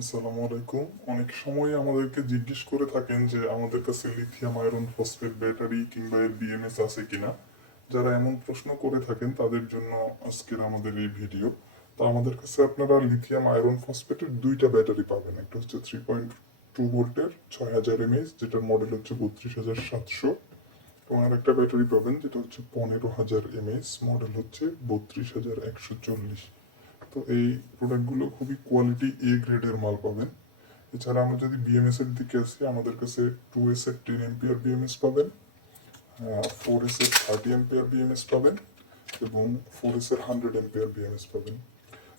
আসসালামু আলাইকুম। অনেক সময় আমাদেরকে জিজ্ঞেস করে থাকেন যে আমাদের কাছে লিথিয়াম আয়রন ফসফেট ব্যাটারি কিংবা এর বিএমএস আছে কিনা। যারা এমন প্রশ্ন করে থাকেন তাদের জন্য আজকের আমাদের এই ভিডিও। তো আমাদের কাছে আপনারা লিথিয়াম আয়রন ফসফেটের দুইটা ব্যাটারি পাবেন। একটা হচ্ছে 3.2 ভোল্টের 6000 mAh, যেটার মডেল হচ্ছে 32,700। এবং আর একটা ব্যাটারি পাবেন যেটা হচ্ছে 15,000 mAh, মডেল হচ্ছে 32,140। তো এই প্রোডাক্টগুলো খুবই কোয়ালিটি গ্রেডের মাল পাবেন। এছাড়া আমরা যদি বিএমএস এর দিকে আসি, আমাদের কাছে 2S এর 10 এম্পিয়ার বিএমএস পাবেন, 4S এর 30 এম্পিয়ার বিএমএস পাবেন এবং 4S এর 100 এম্পিয়ার বিএমএস পাবেন।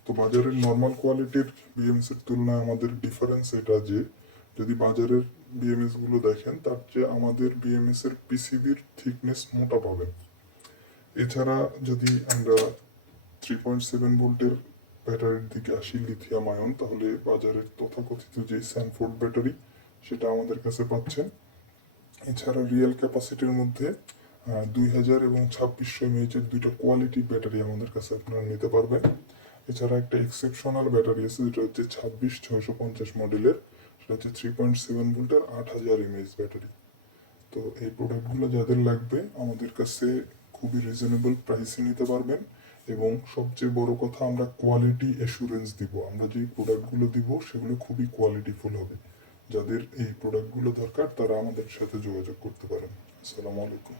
তো বাজারের নর্মাল কোয়ালিটির বিএমএস এর তুলনায় আমাদের ডিফারেন্স এটা যে, যদি বাজারের বিএমএস গুলো দেখেন তার চেয়ে আমাদের বিএমএস এর পিসিবির থিকনেস মোটা পাবেন। এছাড়া যদি আমরা 3.7 ভোল্টের ব্যাটারির দিকে আসি লিথিয়াম আয়ন, তাহলে বাজারের তথাকথিত যে স্যানফোর্ড ব্যাটারি সেটা আমাদের কাছে পাচ্ছেন। এছাড়া রিয়েল ক্যাপাসিটির মধ্যে 2000 এবং 2600 mAh এর দুইটা কোয়ালিটি ব্যাটারি আমাদের কাছে আপনারা নিতে পারবেন। এছাড়া একটা এক্সেপশনাল ব্যাটারি আছে যেটা হচ্ছে 26650 মডেলের, সেটা হচ্ছে 3.7 ভোল্টের 8000 mAh ব্যাটারি। তো এই প্রোডাক্টগুলো যাদের লাগবে আমাদের কাছে খুবই রিজনেবল প্রাইসে নিতে পারবেন। এবং সবচেয়ে বড় কথা, আমরা কোয়ালিটি অ্যাসুরেন্স দিব। আমরা যে প্রোডাক্টগুলো দিব সেগুলো খুবই কোয়ালিটিফুল হবে। যাদের এই প্রোডাক্টগুলো দরকার তারা আমাদের সাথে যোগাযোগ করতে পারেন। আসসালামু আলাইকুম।